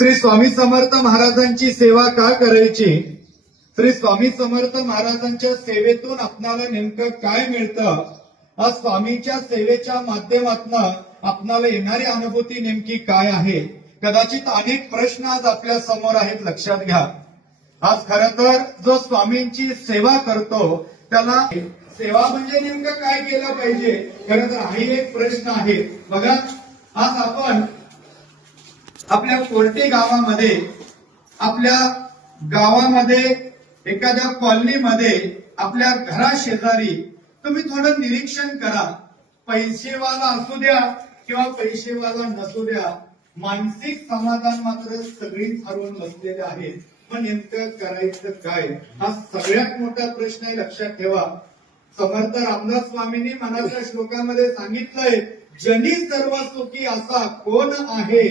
श्री स्वामी समर्थ महाराजांची सेवा का करायची? श्री स्वामी समर्थ महाराजांच्या सेवेतून आपणाला नेमकं काय मिळतं? आज स्वामीच्या सेवेच्या माध्यमातून आपणाला येणारी अनुभूती नेमकी काय आहे? कदाचित अनेक प्रश्न आज आपल्या समोर आहेत, लक्षात घ्या. आज खरं तर जो स्वामींची सेवा करतो त्याला सेवा म्हणजे नेमकं काय केलं पाहिजे, खरं तर हाही एक प्रश्न आहे. बघा, आज आपण आपल्या कोर्टे गावामध्ये, आपल्या गावामध्ये, एखाद्या कॉलनीमध्ये, आपल्या घरा शेजारी तुम्ही थोडं निरीक्षण करा. पैसेवाला असू द्या किंवा पैसेवाला नसू द्या, मानसिक समाधान मात्र सगळीच हरवून बसलेले आहेत. मग नेमकं करायचं काय, हा सगळ्यात मोठा प्रश्न आहे. लक्षात ठेवा, समर्थ रामदास स्वामींनी मनाच्या श्लोकामध्ये सांगितलंय, जनी सर्व सुखी असा कोण आहे,